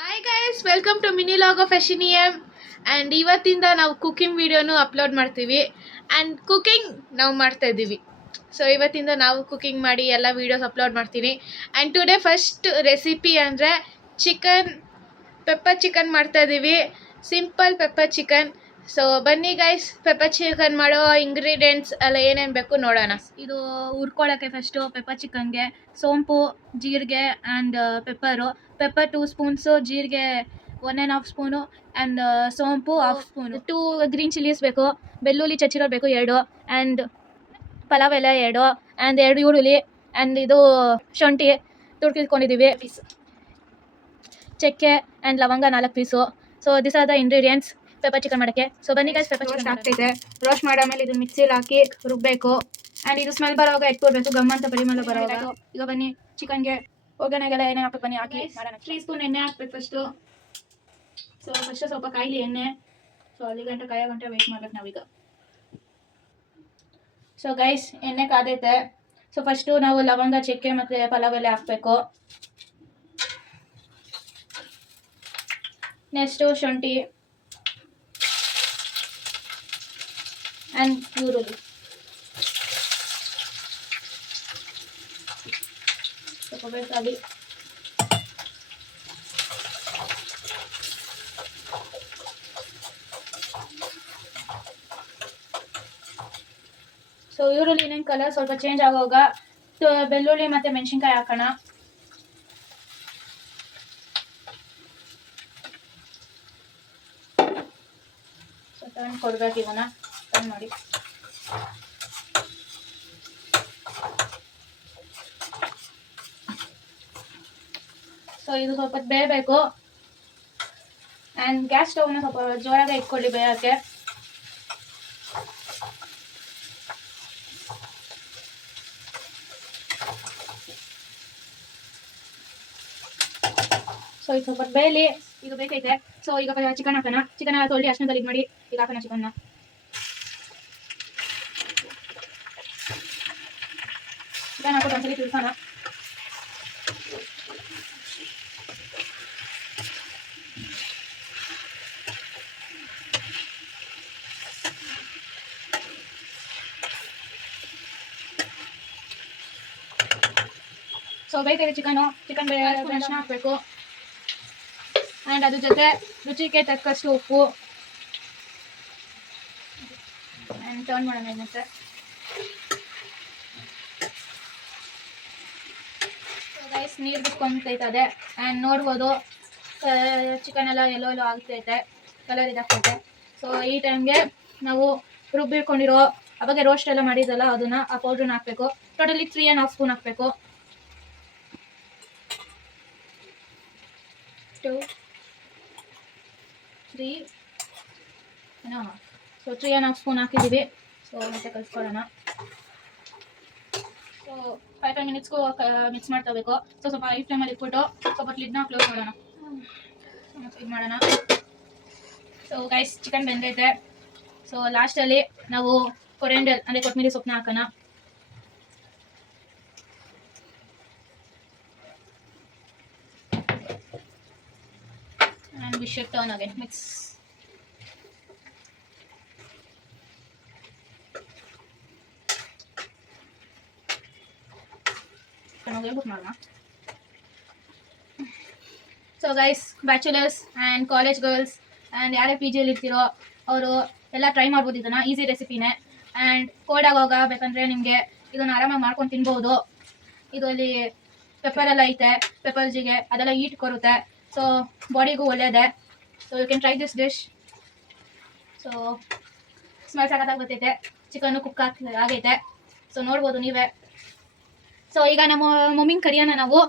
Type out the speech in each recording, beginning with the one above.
Hi guys, welcome to mini log of ಎಶಿನಿಯಮ್. And ಇವತ್ತಿಂದ ನಾವು ಕುಕಿಂಗ್ ವಿಡಿಯೋನು ಅಪ್ಲೋಡ್ ಮಾಡ್ತೀವಿ ಆ್ಯಂಡ್ ಕುಕಿಂಗ್ ನಾವು ಮಾಡ್ತಾ ಇದ್ದೀವಿ. ಸೊ ಇವತ್ತಿಂದ ನಾವು ಕುಕಿಂಗ್ ಮಾಡಿ ಎಲ್ಲ ವೀಡಿಯೋಸ್ ಅಪ್ಲೋಡ್ ಮಾಡ್ತೀನಿ. ಆ್ಯಂಡ್ ಟುಡೇ ಫಸ್ಟ್ ರೆಸಿಪಿ ಅಂದರೆ ಪೆಪ್ಪರ್ ಚಿಕನ್ ಮಾಡ್ತಾ ಇದ್ದೀವಿ. Simple pepper chicken. ಸೊ ಬನ್ನಿ ಗೈಸ್, ಪೆಪ್ಪರ್ ಚಿಕನ್ ಮಾಡೋ ಇಂಗ್ರೀಡಿಯೆಂಟ್ಸ್ ಎಲ್ಲ ಏನೇನು ಬೇಕು ನೋಡೋಣ. ಇದು ಹುರ್ಕೊಳ್ಳೋಕ್ಕೆ ಫಸ್ಟು ಪೆಪ್ಪರ್ ಚಿಕನ್ಗೆ ಸೋಂಪು, ಜೀರಿಗೆ ಆ್ಯಂಡ್ ಪೆಪ್ಪರ್ 2 ಸ್ಪೂನ್ಸು, ಜೀರಿಗೆ 1.5 ಸ್ಪೂನು ಆ್ಯಂಡ್ ಸೋಂಪು 1/2 ಸ್ಪೂನು. 2 ಗ್ರೀನ್ ಚಿಲ್ಲೀಸ್ ಬೇಕು, ಬೆಳ್ಳುಳ್ಳಿ ಚಚ್ಚಿರೋ ಬೇಕು 2 ಆ್ಯಂಡ್ ಪಲಾವ್ ಎಲೆ 2 ಆ್ಯಂಡ್ 2 ಈರುಳ್ಳಿ ಆ್ಯಂಡ್ ಇದು ಶುಂಠಿ ತುರ್ಕಿಟ್ಕೊಂಡಿದ್ದೀವಿ, ಚಕ್ಕೆ ಆ್ಯಂಡ್ ಲವಂಗ 4 piece. So this are the ingredients pepper chicken ಮಾಡೋಕ್ಕೆ. ಸೊ ಬನ್ನಿ ಗೈಸ್, ಪೆಪ್ಪರ್ ಚಿಕನ್ ಆಗ್ತೈತೆ. ರೋಸ್ಟ್ ಮಾಡಾದ್ಮೇಲೆ ಇದನ್ನ ಮಿಕ್ಸಿಲಿ ಹಾಕಿ ರುಬ್ಬಬೇಕು ಆ್ಯಂಡ್ ಇದು ಸ್ಮೆಲ್ ಬರೋವಾಗ ಎತ್ಕೊಡ್ಬೇಕು, ಗಮ್ ಅಂತ ಪರಿಮಳ ಬರೋವಾಗ. ಈಗ ಬನ್ನಿ ಚಿಕನ್ಗೆ ಒಗ್ಗರಣೆಗೆಲ್ಲ ಎಣ್ಣೆ ಹಾಕ್ಬೇಕು. ಬನ್ನಿ ಹಾಕಿ 3 ಸ್ಪೂನ್ ಎಣ್ಣೆ ಹಾಕ್ಬೇಕು ಫಸ್ಟು. ಸೊ ಫಸ್ಟ್ ಸ್ವಲ್ಪ ಕಾಯಿಲಿ ಎಣ್ಣೆ. ಸೊ ಅಲ್ಲಿ ಗಂಟೆ ಕಾಯೋ ಗಂಟೆ ವೆಯ್ಟ್ ಮಾಡ್ಬೇಕು ನಾವೀಗ. ಸೊ ಗೈಸ್, ಎಣ್ಣೆ ಕಾದೈತೆ. ಸೊ ಫಸ್ಟು ನಾವು ಲವಂಗ, ಚಕ್ಕೆ ಮತ್ತು ಪಲಾವ್ ಎಲೆ ಹಾಕಬೇಕು. ನೆಕ್ಸ್ಟು ಶುಂಠಿ ಆ್ಯಂಡ್ ಈರುಳ್ಳಿ. ಸ್ವಲ್ಪ ಬೇಕಾಗಿ ಸೊ ಈರುಳ್ಳಿ ಇನ್ನೇನು ಕಲರ್ ಸ್ವಲ್ಪ ಚೇಂಜ್ ಆಗುವಾಗ ಬೆಳ್ಳುಳ್ಳಿ ಮತ್ತು ಮೆಣಸಿನ್ಕಾಯಿ ಹಾಕೋಣ. ಸೊ ಟರ್ನ್ ಕೊಡ್ಬೇಕು, ಇವನ್ನ ಟರ್ನ್ ಮಾಡಿ. ಸೊ ಇದು ಸ್ವಲ್ಪ ಬೇಯಬೇಕು ಆ್ಯಂಡ್ ಗ್ಯಾಸ್ ಸ್ಟವ್ನ ಸ್ವಲ್ಪ ಜೋರಾಗಿ ಇಟ್ಕೊಳ್ಳಿ ಬೇಯೋಕ್ಕೆ. ಸೊ ಇದು ಸ್ವಲ್ಪ ಬೇಯಲಿ, ಇದು ಬೇಕೈತೆ. ಸೊ ಈಗ ಚಿಕನ್ ಹಾಕೋಣ. ಚಿಕನ್ ಎಲ್ಲ ತೊಳ್ಳಿ ಅರ್ಶಿನದಲ್ಲಿ ಇದು ಮಾಡಿ ಈಗ ಹಾಕೋಣ ಚಿಕನ್ನ. ಚಿಕನ್ ಹಾಕೋದು ಒಂದ್ಸಲಿ ತಿಳ್ಸೋಣ. ಸೊ ಬೇಕೈತೆ ಚಿಕನ್ ಅರಿಶಿನ ಹಾಕಬೇಕು ಆ್ಯಂಡ್ ಅದ್ರ ಜೊತೆ ರುಚಿಗೆ ತಕ್ಕಷ್ಟು ಉಪ್ಪು ಆ್ಯಂಡ್ ಟರ್ನ್ ಮಾಡೋಣ ಮತ್ತೆ. ಸೊ ಗೈಸ್, ನೀರು ಬಿಟ್ಕೊಂತೈತದೆ ಆ್ಯಂಡ್ ನೋಡ್ಬೋದು ಚಿಕನ್ ಎಲ್ಲ ಎಲ್ಲೋ ಆಗ್ತೈತೆ, ಕಲರ್ ಇದಾಗ್ತೈತೆ. ಸೊ ಈ ಟೈಮ್ಗೆ ನಾವು ರುಬ್ಬಿಟ್ಕೊಂಡಿರೋ ಅವಾಗ ರೋಸ್ಟ್ ಎಲ್ಲ ಮಾಡಿದ್ದಲ್ಲ ಅದನ್ನು ಆ ಪೌಡ್ರನ್ನ ಹಾಕಬೇಕು. ಟೋಟಲಿ 3.5 ಸ್ಪೂನ್ ಹಾಕಬೇಕು. 2 3 ಸೊ 3.5 ಸ್ಪೂನ್ ಹಾಕಿದ್ದೀವಿ. ಸೊ ಮತ್ತೆ ಕಲಿಸ್ಕೊಳ್ಳೋಣ. ಸೊ 5 ಮಿನಿಟ್ಸ್ಗೂ ಮಿಕ್ಸ್ ಮಾಡ್ತಾ ಹೋಗಬೇಕು. ಸೊ ಸ್ವಲ್ಪ ಹೈ ಫ್ಲೇಮಲ್ಲಿ ಇಟ್ಬಿಟ್ಟು ಸ್ವಲ್ಪ ಲಿಡ್ನ ಕ್ಲೋಸ್ ಮಾಡೋಣ, ಇದು ಮಾಡೋಣ. ಸೊ ಗೈಸ್, ಚಿಕನ್ ಬೆಂದೈತೆ. ಸೊ ಲಾಸ್ಟಲ್ಲಿ ನಾವು ಕೊರಿಯಂಡರ್ ಅಂದರೆ ಕೊತ್ತಂಬರಿ ಸೊಪ್ಪನ್ನ ಹಾಕೋಣ. And we should turn again. Mix. So guys, bachelors and college girls and ಯಾರೇ ಪಿ ಜಿಯಲ್ಲಿ ಇರ್ತೀರೋ ಅವರು ಎಲ್ಲ ಟ್ರೈ ಮಾಡ್ಬೋದು ಇದನ್ನು. ಈಸಿ ರೆಸಿಪಿನೇ ಆ್ಯಂಡ್ ಕೋಲ್ಡ್ ಆಗೋವಾಗ ಬೇಕಂದರೆ ನಿಮಗೆ ಇದನ್ನು ಆರಾಮಾಗಿ ಮಾಡ್ಕೊಂಡು ತಿನ್ಬೋದು. ಇದರಲ್ಲಿ ಪೆಪ್ಪರೆಲ್ಲ ಐತೆ, ಪೆಪ್ಪರ್ ಜಿಗೆ ಅದೆಲ್ಲ ಹೀಟ್ ಕೊಡುತ್ತೆ. ಸೊ ಬಾಡಿಗೂ ಒಳ್ಳೆಯದೇ. So you can try this dish. So smell ಸಖತ್ತಾಗಿ ಬರ್ತೈತೆ. ಚಿಕನ್ನು ಕುಕ್ ಆಗೈತೆ. ಸೊ ನೋಡ್ಬೋದು ನೀವೇ. ಸೊ ಈಗ ನಮ್ಮ ಮಮ್ಮಿನ ಕರಿಯೋಣ ನಾವು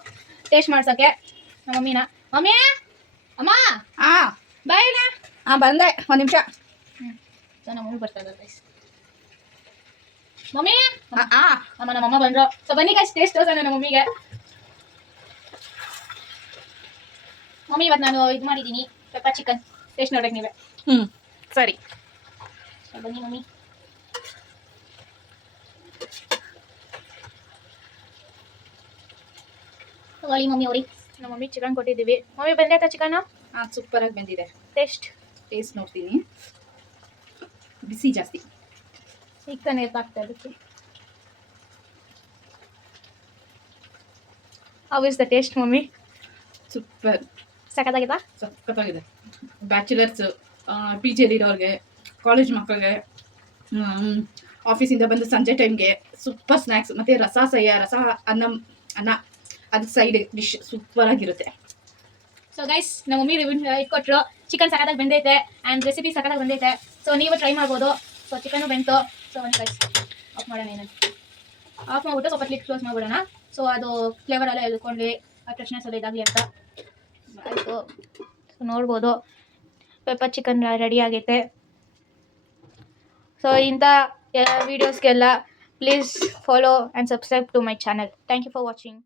ಟೇಸ್ಟ್ ಮಾಡ್ಸೋಕ್ಕೆ. ನಮ್ಮ ಮಮ್ಮಿ ಅಮ್ಮ ಬಾಯಣ್ಣ. ಬಂದೆ, ಒಂದು ನಿಮಿಷ. ಸೊ ನಮ್ಮ ಮಮ್ಮಿ ಬರ್ತಾ ಇದ್ದಾರೆ ಗೈಸ್. ಮಮ್ಮಿ ನಮ್ಮಮ್ಮ ಬಂದರು. ಸೊ ಬನ್ನಿ ಗೈಸ್, ಟೇಸ್ಟ್ ತೋರ್ಸೋಣ ನಮ್ಮ ಮಮ್ಮಿಗೆ. ಮಮ್ಮಿ ಇವತ್ತು ನಾನು ಇದು ಮಾಡಿದ್ದೀನಿ ಪೆಪ್ಪರ್ ಚಿಕನ್. ಟೇಸ್ಟ್ ನೋಡ್ಬೇಕು ನೀವೇ. ಸರಿ. ಬನ್ನಿ ಮಮ್ಮಿ. ಹೊಳಿ ಮಮ್ಮಿ ಹೊಳಿ. ನಮ್ಮ ಮಮ್ಮಿ ಚಿಕನ್ ಕೊಟ್ಟಿದ್ದೀವಿ. ಮಮ್ಮಿ ಬಂದೈತಾ ಚಿಕನ್? ಹಾಂ ಸೂಪರಾಗಿ ಬಂದಿದೆ. ಟೇಸ್ಟ್ ನೋಡ್ತೀನಿ. ಬಿಸಿ ಜಾಸ್ತಿ. ಈಗ ತಾನೇ ಎತ್ತಾಗ್ತಾ ಅದಕ್ಕೆ. How is the taste mummy? Super. ಸಖತ್ತಾಗಿತ್ತಾ? ಸಖತ್ತಾಗಿದೆ. ಬ್ಯಾಚುಲರ್ಸ್, ಪಿ ಜಿಯಲ್ಲಿರೋರಿಗೆ, ಕಾಲೇಜ್ ಮಕ್ಕಳಿಗೆ, ಆಫೀಸಿಂದ ಬಂದು ಸಂಜೆ ಟೈಮ್ಗೆ ಸೂಪರ್ ಸ್ನ್ಯಾಕ್ಸ್. ಮತ್ತು ರಸ ಅನ್ನ ಅದು ಸೈಡ್ ಡಿಶ್ ಸೂಪರಾಗಿರುತ್ತೆ. ಸೊ ಗೈಸ್, ನಮ್ಮ ಮಮ್ಮಿ ರಿವ್ಯೂ ಇಟ್ಕೊಟ್ರು. ಚಿಕನ್ ಸಖತ್ತಾಗಿ ಬಂದೈತೆ ಆ್ಯಂಡ್ ರೆಸಿಪಿ ಸಖತ್ತಾಗಿ ಬಂದೈತೆ. ಸೊ ನೀವು ಟ್ರೈ ಮಾಡ್ಬೋದು. ಸೊ ಚಿಕನ್ನು ಬಂತು. ಸೊ ಒಂದು ಗೈಸ್ ಆಫ್ ಮಾಡೋಣ. ಏನಂತ ಆಫ್ ಮಾಡಿಬಿಟ್ಟು ಸ್ವಲ್ಪ ಕ್ಲಿಕ್ ಕ್ಲೋಸ್ ಮಾಡಿಬಿಡೋಣ. ಸೊ ಅದು ಫ್ಲೇವರ್ ಎಲ್ಲ ಎಳ್ಕೊಂಡ್ವಿ, ಆ ಫ್ರೆಶ್ನೆಸ್ ಎಲ್ಲ ಇದಾಗಲಿ ಅಂತ ಆಯಿತು. ಸೊ ನೋಡ್ಬೋದು ಪೆಪ್ಪರ್ ಚಿಕನ್ ರೆಡಿ ಆಗೈತೆ. ಸೊ ಇಂಥ ವೀಡಿಯೋಸ್ಗೆಲ್ಲ please follow and subscribe to my channel. Thank you for watching.